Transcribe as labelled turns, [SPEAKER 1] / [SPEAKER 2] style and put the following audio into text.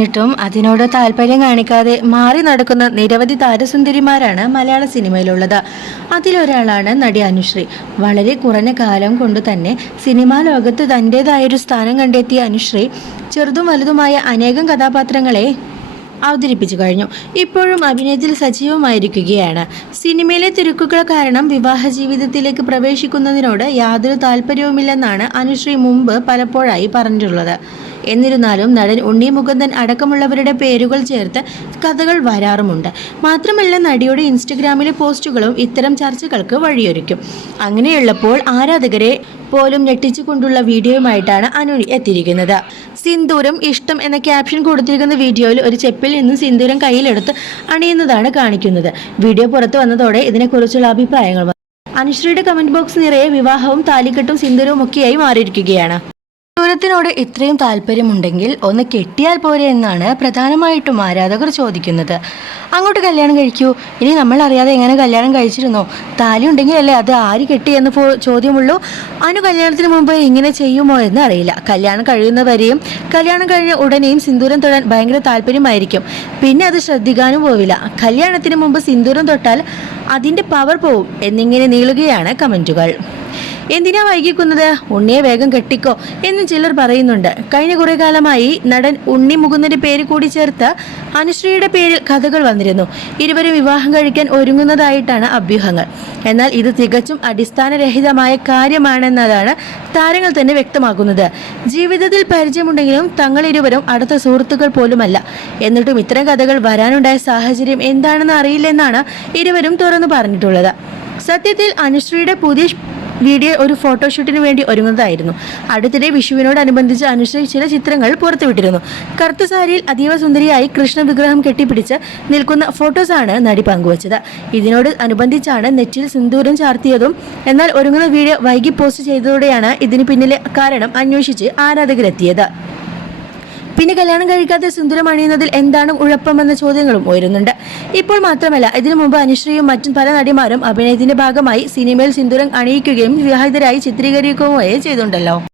[SPEAKER 1] കഴിഞ്ഞിട്ടും അതിനോട് താല്പര്യം കാണിക്കാതെ മാറി നടക്കുന്ന നിരവധി താരസുന്ദരിമാരാണ് മലയാള സിനിമയിലുള്ളത്. അതിലൊരാളാണ് നടി അനുശ്രീ. വളരെ കുറഞ്ഞ കാലം കൊണ്ട് തന്നെ സിനിമാ ലോകത്ത് തന്റെതായൊരു സ്ഥാനം കണ്ടെത്തിയ അനുശ്രീ ചെറുതും വലുതുമായ അനേകം കഥാപാത്രങ്ങളെ അവതരിപ്പിച്ചു കഴിഞ്ഞു. ഇപ്പോഴും അഭിനയത്തിൽ സജീവമായിരിക്കുകയാണ്. സിനിമയിലെ തിരക്കുകൾ കാരണം വിവാഹ ജീവിതത്തിലേക്ക് പ്രവേശിക്കുന്നതിനോട് യാതൊരു താല്പര്യവുമില്ലെന്നാണ് അനുശ്രീ മുമ്പ് പലപ്പോഴായി പറഞ്ഞിട്ടുള്ളത്. എന്നിരുന്നാലും നടൻ ഉണ്ണി മുകുന്ദൻ അടക്കമുള്ളവരുടെ പേരുകൾ ചേർത്ത് കഥകൾ വരാറുമുണ്ട്. മാത്രമല്ല നടിയുടെ ഇൻസ്റ്റഗ്രാമിലെ പോസ്റ്റുകളും ഇത്തരം ചർച്ചകൾക്ക് വഴിയൊരുക്കും. അങ്ങനെയുള്ളപ്പോൾ ആരാധകരെ പോലും ഞെട്ടിച്ചുകൊണ്ടുള്ള വീഡിയോയുമായിട്ടാണ് അനു എത്തിയിരിക്കുന്നത്. സിന്ദൂരം ഇഷ്ടം എന്ന ക്യാപ്ഷൻ കൊടുത്തിരിക്കുന്ന വീഡിയോയിൽ ഒരു ചെപ്പിൽ നിന്ന് സിന്ദൂരം കയ്യിലെടുത്ത് അണിയുന്നതാണ് കാണിക്കുന്നത്. വീഡിയോ പുറത്തു വന്നതോടെ ഇതിനെക്കുറിച്ചുള്ള അഭിപ്രായങ്ങൾ. അനുശ്രീയുടെ കമന്റ് ബോക്സ് നിറയെ വിവാഹവും താലിക്കെട്ടും സിന്ദൂരവും ഒക്കെയായി മാറിയിരിക്കുകയാണ്. ദൂരത്തിനോട് ഇത്രയും താല്പര്യമുണ്ടെങ്കിൽ ഒന്ന് കെട്ടിയാൽ പോരെ എന്നാണ് പ്രധാനമായിട്ടും ആരാധകർ ചോദിക്കുന്നത്. അങ്ങോട്ട് കല്യാണം കഴിക്കൂ. ഇനി നമ്മൾ അറിയാതെ എങ്ങനെ കല്യാണം കഴിച്ചിരുന്നോ? താലി ഉണ്ടെങ്കിൽ അല്ലേ അത് ആര് കെട്ടി എന്ന് ചോദ്യമുള്ളൂ. അനു കല്യാണത്തിന് മുമ്പ് ഇങ്ങനെ ചെയ്യുമോ എന്ന് അറിയില്ല. കല്യാണം കഴിയുന്നവരെയും കല്യാണം കഴിഞ്ഞ ഉടനെയും സിന്ദൂരം തൊടാൻ ഭയങ്കര താല്പര്യമായിരിക്കും. പിന്നെ അത് ശ്രദ്ധിക്കാനും പോവില്ല. കല്യാണത്തിന് മുമ്പ് സിന്ദൂരം തൊട്ടാൽ അതിന്റെ പവർ പോവും എന്നിങ്ങനെ നീളുകയാണ് കമന്റുകൾ എന്തിനാ വൈകിക്കുന്നത്? ഉണ്ണിയെ വേഗം കെട്ടിക്കോ എന്ന് ചിലർ പറയുന്നുണ്ട്. കഴിഞ്ഞ കുറെ കാലമായി നടൻ ഉണ്ണി മുകുന്ദന്റെ പേര് കൂടി ചേർത്ത് അനുശ്രീയുടെ പേരിൽ കഥകൾ വന്നിരുന്നു. ഇരുവരും വിവാഹം കഴിക്കാൻ ഒരുങ്ങുന്നതായിട്ടാണ് അഭ്യൂഹങ്ങൾ. എന്നാൽ ഇത് തികച്ചും അടിസ്ഥാനരഹിതമായ കാര്യമാണെന്നതാണ് താരങ്ങൾ തന്നെ വ്യക്തമാക്കുന്നത്. ജീവിതത്തിൽ പരിചയമുണ്ടെങ്കിലും തങ്ങൾ ഇരുവരും അടുത്ത സുഹൃത്തുക്കൾ പോലുമല്ല. എന്നിട്ടും ഇത്തരം കഥകൾ വരാനുണ്ടായ സാഹചര്യം എന്താണെന്ന് അറിയില്ലെന്നാണ് ഇരുവരും തുറന്നു പറഞ്ഞിട്ടുള്ളത്. സത്യത്തിൽ അനുശ്രീയുടെ പുതിയ വീഡിയോ ഒരു ഫോട്ടോഷൂട്ടിന് വേണ്ടി ഒരുങ്ങുന്നതായിരുന്നു. അടുത്തിടെ വിഷുവിനോടനുബന്ധിച്ച് അനുശ്രീ ചില ചിത്രങ്ങൾ പുറത്തുവിട്ടിരുന്നു. കറുത്ത സാരിയിൽ അതീവ സുന്ദരിയായി കൃഷ്ണ വിഗ്രഹം കെട്ടിപ്പിടിച്ച് നിൽക്കുന്ന ഫോട്ടോസാണ് നടി പങ്കുവച്ചത്. ഇതിനോട് അനുബന്ധിച്ചാണ് നെറ്റിൽ സിന്ദൂരം ചാർത്തിയതും എന്നാൽ ഒരുങ്ങുന്ന വീഡിയോ വൈകി പോസ്റ്റ് ചെയ്തതോടെയാണ് ഇതിന് പിന്നിലെ കാരണം അന്വേഷിച്ച് ആരാധകരെത്തിയത്. പിന്നെ കല്യാണം കഴിക്കാത്ത സുന്ദരം അണിയുന്നതിൽ എന്താണ് ഉഴപ്പമെന്ന ചോദ്യങ്ങളും ഉയരുന്നുണ്ട്. ഇപ്പോൾ മാത്രമല്ല ഇതിനു മുമ്പ് അനുശ്രീയും മറ്റും പല നടിമാരും അഭിനയത്തിന്റെ ഭാഗമായി സിനിമയിൽ സിന്ദൂരം അണിയിക്കുകയും വിവാഹിതരായി ചിത്രീകരിക്കുകയും ചെയ്തിട്ടുണ്ടല്ലോ.